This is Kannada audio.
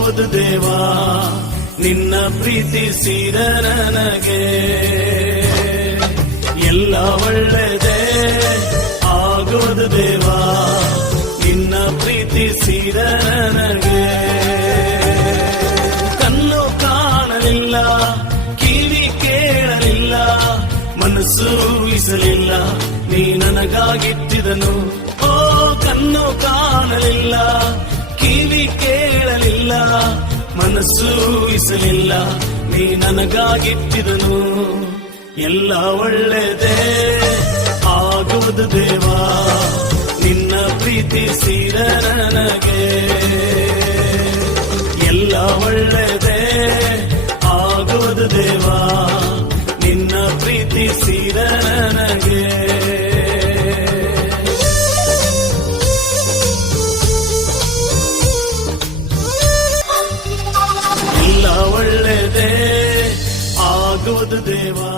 ಆಗುವುದು ದೇವಾ ನಿನ್ನ ಪ್ರೀತಿಸಿದ ನನಗೆ ಎಲ್ಲ ಒಳ್ಳೆದೇ ಆಗುವುದು ದೇವಾ ನಿನ್ನ ಪ್ರೀತಿಸಿದ ನನಗೆ ಕಣ್ಣು ಕಾಣಲಿಲ್ಲ ಕಿವಿ ಕೇಳಲಿಲ್ಲ ಮನಸ್ಸು ಊಹಿಸಲಿಲ್ಲ ನೀ ನನಗಾಗಿಟ್ಟಿದನು ಓ ಕಣ್ಣು ಕಾಣಲಿಲ್ಲ ಕಿವಿ ಕೇಳಲಿಲ್ಲ ಮನಸ್ಸು ಊಹಿಸಲಿಲ್ಲ ನೀ ನನಗಾಗಿಟ್ಟಿದನು ಎಲ್ಲ ಒಳ್ಳೆದೇ ಆಗುವುದು ದೇವಾ ನಿನ್ನ ಪ್ರೀತಿಸಿದ ನನಗೆ ಎಲ್ಲ ಒಳ್ಳೆದೇ ಆಗುವುದು ದೇವಾ ನಿನ್ನ ಪ್ರೀತಿಸಿದ ನನಗೆ ಎಲ್ಲ ಒಳ್ಳೆದೇ ಆಗುವುದು ದೇವಾ